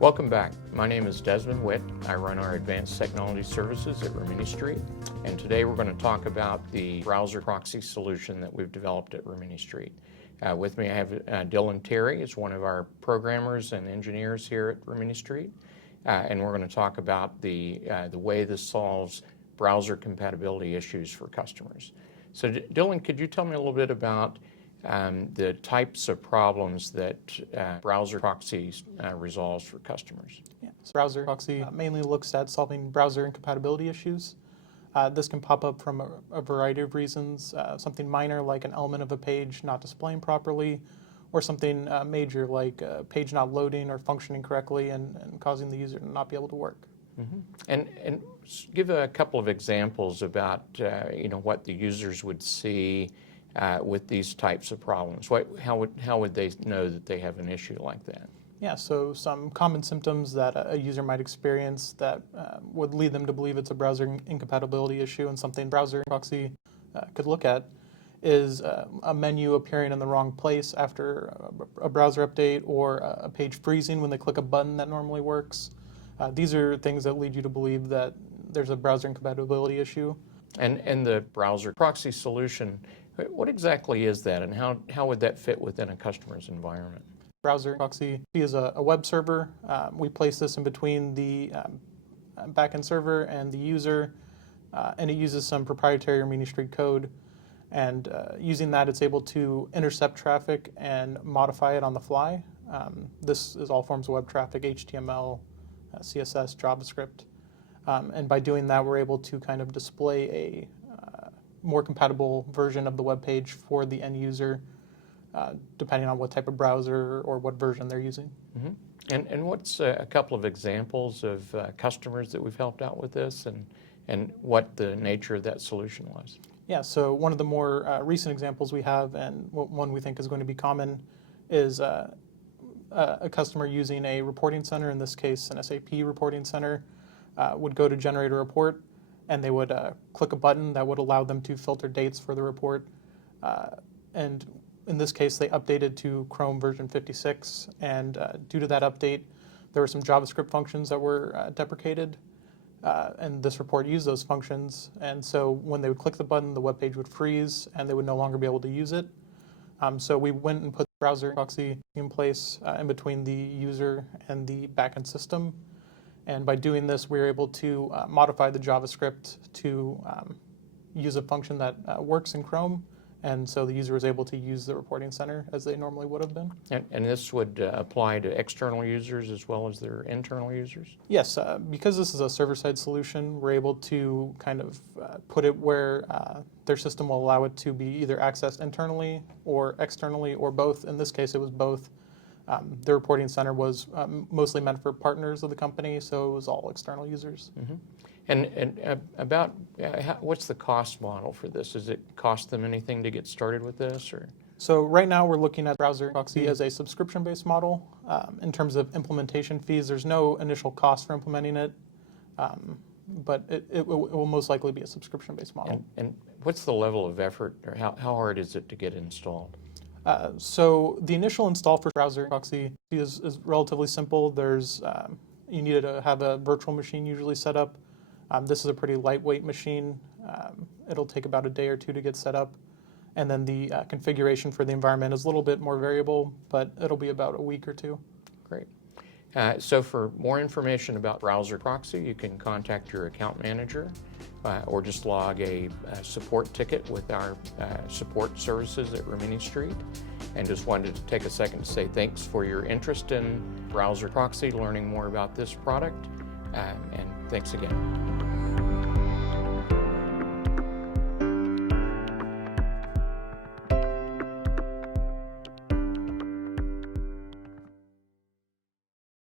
Welcome back. My name is Desmond Witt. I run our Advanced Technology Services at Rimini Street. And today we're going to talk about the Browser Proxy solution that we've developed at Rimini Street. With me I have Dylan Terry, is one of our programmers and engineers here at Rimini Street. And we're going to talk about the way this solves browser compatibility issues for customers. So Dylan, could you tell me a little bit about the types of problems that Browser Proxy resolves for customers? Yeah. So Browser Proxy mainly looks at solving browser incompatibility issues. This can pop up from a variety of reasons, something minor like an element of a page not displaying properly, or something major like a page not loading or functioning correctly and causing the user to not be able to work. Mm-hmm. And give a couple of examples about what the users would see with these types of problems. How would they know that they have an issue like that? Yeah, so some common symptoms that a user might experience that would lead them to believe it's a browser incompatibility issue, and something Browser Proxy could look at is a menu appearing in the wrong place after a browser update, or a page freezing when they click a button that normally works. These are things that lead you to believe that there's a browser incompatibility issue. And the Browser Proxy solution, what exactly is that, and how would that fit within a customer's environment? Browser Proxy is a web server. We place this in between the backend server and the user, and it uses some proprietary Rimini Street code. And using that, it's able to intercept traffic and modify it on the fly. This is all forms of web traffic: HTML, CSS, JavaScript. And by doing that, we're able to kind of display a more compatible version of the web page for the end user, depending on what type of browser or what version they're using. Mm-hmm. And what's a couple of examples of customers that we've helped out with this, and what the nature of that solution was? Yeah, so one of the more recent examples we have, and one we think is going to be common, is a customer using a reporting center, in this case an SAP reporting center, would go to generate a report, and they would click a button that would allow them to filter dates for the report. And in this case, they updated to Chrome version 56, and due to that update, there were some JavaScript functions that were deprecated, and this report used those functions. And so when they would click the button, the web page would freeze, and they would no longer be able to use it. So we went and put Browser Proxy in place in between the user and the backend system. And by doing this, we were able to modify the JavaScript to use a function that works in Chrome. And so the user was able to use the reporting center as they normally would have been. And this would apply to external users as well as their internal users? Yes, because this is a server-side solution, we're able to kind of put it where their system will allow it to be either accessed internally or externally, or both. In this case, it was both. The reporting center was mostly meant for partners of the company, so it was all external users. Mm-hmm. And about what's the cost model for this? Does it cost them anything to get started with this, or? So right now we're looking at Browser Proxy as a subscription-based model. In terms of implementation fees, there's no initial cost for implementing it, but it will most likely be a subscription-based model. And what's the level of effort, or how hard is it to get installed? So the initial install for Browser Proxy is relatively simple. There's you need to have a virtual machine usually set up. This is a pretty lightweight machine. It'll take about a day or two to get set up. And then the configuration for the environment is a little bit more variable, but it'll be about a week or two. Great. So for more information about Browser Proxy, you can contact your account manager or just log a support ticket with our support services at Rimini Street. And just wanted to take a second to say thanks for your interest in Browser Proxy, learning more about this product, and thanks again.